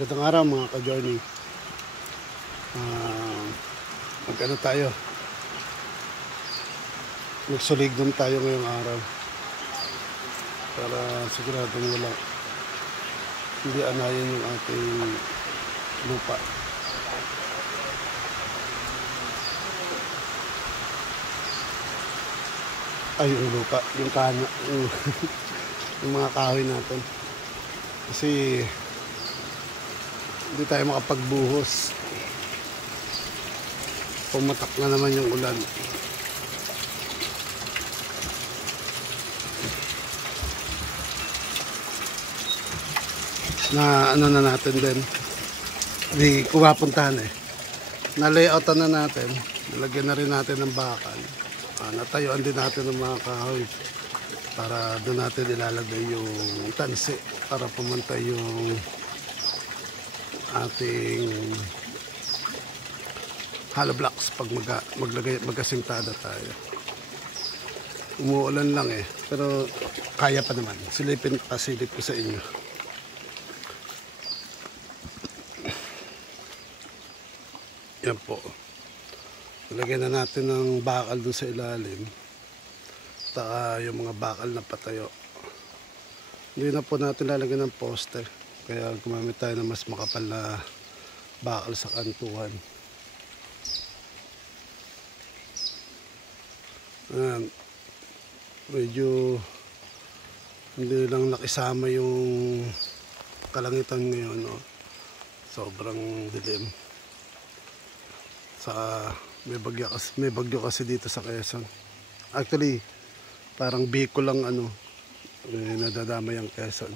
Magandang araw mga ka-journey. Magkano tayo? Magsuligdom tayo ngayong araw para siguradong wala hindi anayin yung ating lupa. Ay, yung lupa, yung kana, yung mga kahoy natin. Kasi hindi tayo makapagbuhos. Pumatak na naman yung ulan. Na ano na natin din. Hindi kumapuntahan eh. Na-layoutan na natin. Nalagyan na rin natin ng bakal. Natayuan din natin ng mga kahoy. Para doon natin ilalagay yung tansi. Para pumantay yung ating hollow blocks pag magasintada tayo. Umuulan lang eh, pero kaya pa naman. Pasilip ko sa inyo. Yan po. Ilagay na natin ng bakal doon sa ilalim. Taka yung mga bakal na patayo. Hindi na po natin lalagyan ng poste. Kaya gumamit tayo ng mas makapal na bakal sa kantuhan. Medyo hindi lang nakisama yung kalangitan ngayon. No? Sobrang dilim. May bagyo kasi dito sa Quezon. Actually, parang Bicol lang nadadamay ang Quezon.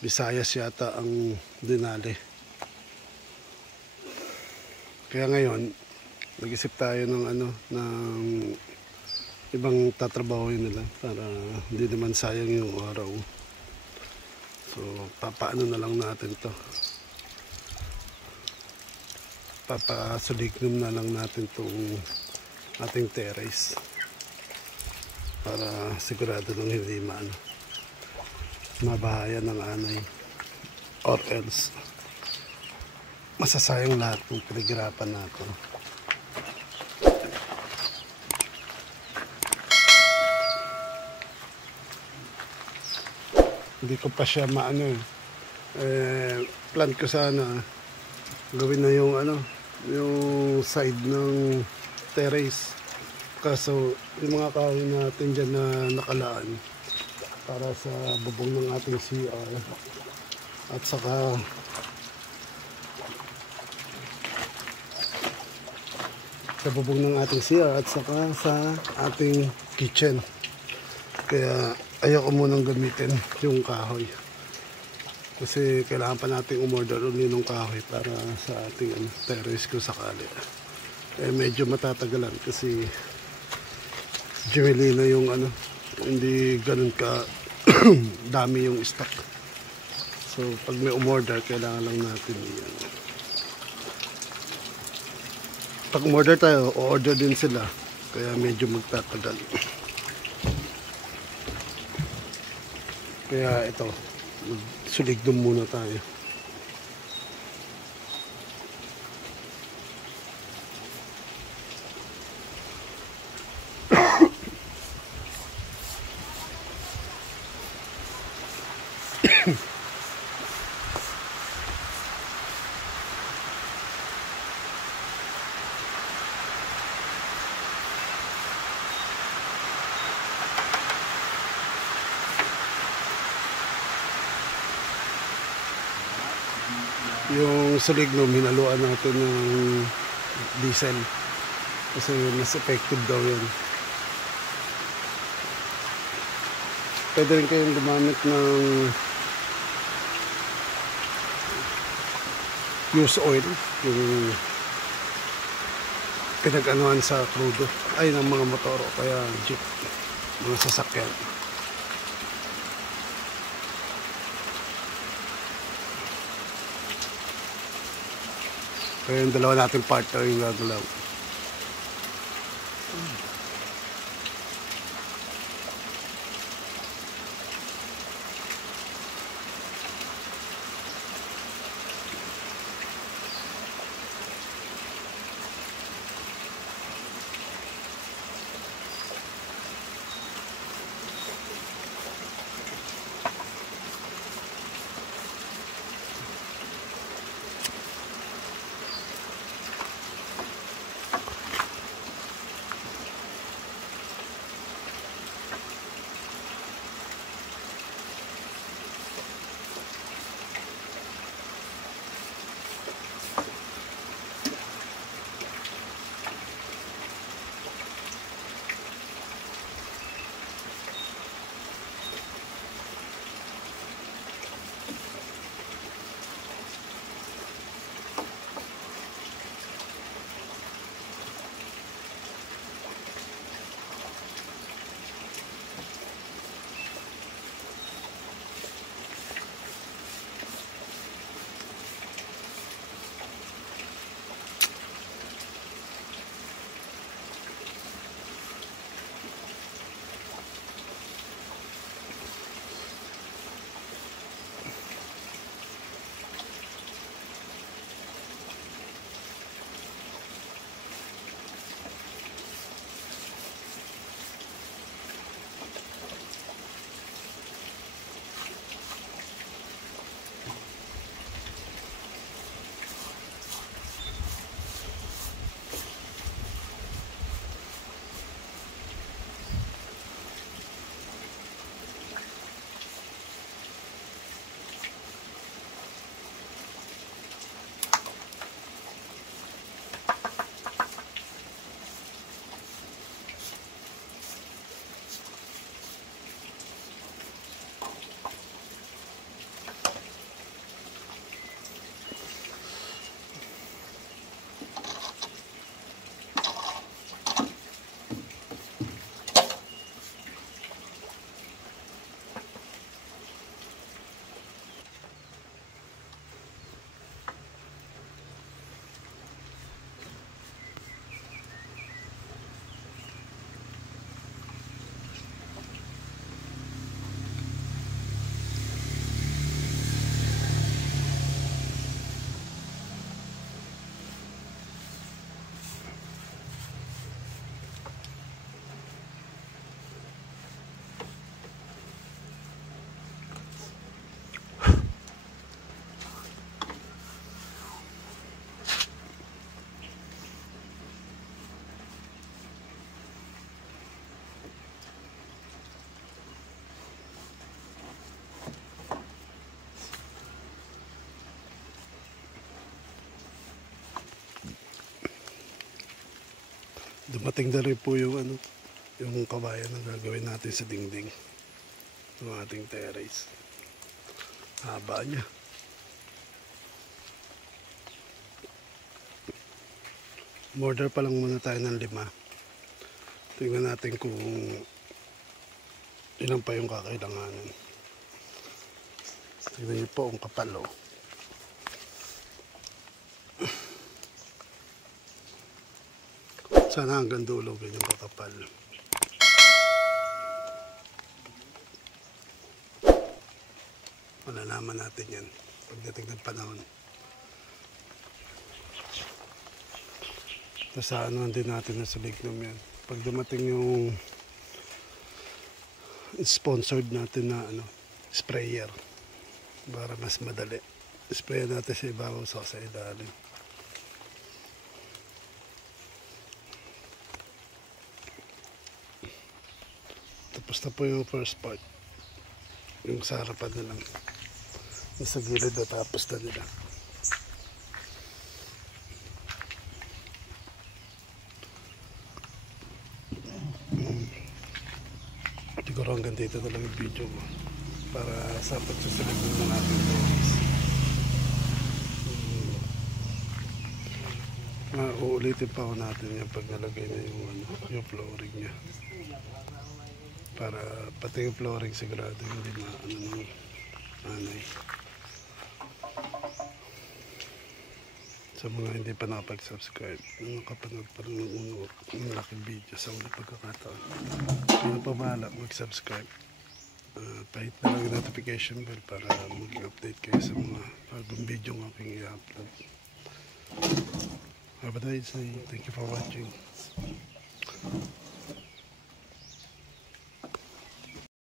Visayas yata ang dinali. Kaya ngayon, nag-isip tayo ng ibang tatrabahoin nila para hindi naman sayang yung araw. So, papaano na lang natin to. Papasulignum na lang natin itong ating terrace para sigurado nung hindi mabahayan ng anay or else masasayang lahat ng pinaghirapan natin. Hindi ko pa siya plan ko sana gawin na yung side ng terrace. Kaso yung mga kahoy natin dyan na nakalaan para sa bubong ng ating CR at saka sa bubong ng ating CR at saka sa ating kitchen. Kaya ayoko munang gamitin yung kahoy. Kasi kailangan pa natin umorder ulit ng kahoy para sa ating terrace kung sakali. Medyo matatagalan kasi Gemelina yung hindi ganun ka dami yung stock. So pag may umorder, kailangan lang natin yan. Pag umorder tayo, o-order din sila. Kaya medyo magtatagal. Kaya ito, suligdom muna tayo. Yung sulignum, hinaluan natin ng diesel kasi mas effective daw yun. Pwede rin kayong gumamit ng used oil, yung pinag-anuhan sa crudo ay ng mga motor o kaya jeep, mga sasakyan. Kaya yung dalawa nating partner yung gagalaw. dumating na rin po yung ano, yung kawayan na gagawin natin sa dingding ng ating terrace. Haba niya. Order pa lang muna tayo ng 5. Tingnan natin kung ilan pa yung kakailanganin. Tingnan niyo po ang kapal, oh. Sana hanggang dulo ganyan kakapal. Malalaman natin yan pagdating ng panahon. Tasaanuhan din natin na sa lignum yan. Pag dumating yung sponsored natin na ano, sprayer, para mas madali. Sprayer natin sa ibabaw sa ilalim. Tapos na po yung first part. Yung sa harapan na lang. Yung sa gilid na tapos na nila. Siguro hanggang dito na lang yung video mo. Para sa pagsusunod ng ating terrace. Uulitin pa ako natin yung pag nalagay na yung, ano, yung flooring niya. Para pati yung flooring sigurado hindi maano ng anay. Sa mga hindi pa nakapag-subscribe, nakapanood pa rin ng malaking video sa unang pagkakataon. Hindi pa bahala mag-subscribe. Pahit na lang yung notification bell para mag-update kayo sa mga bagong video ng aking i-upload. Have a nice day. Thank you for watching.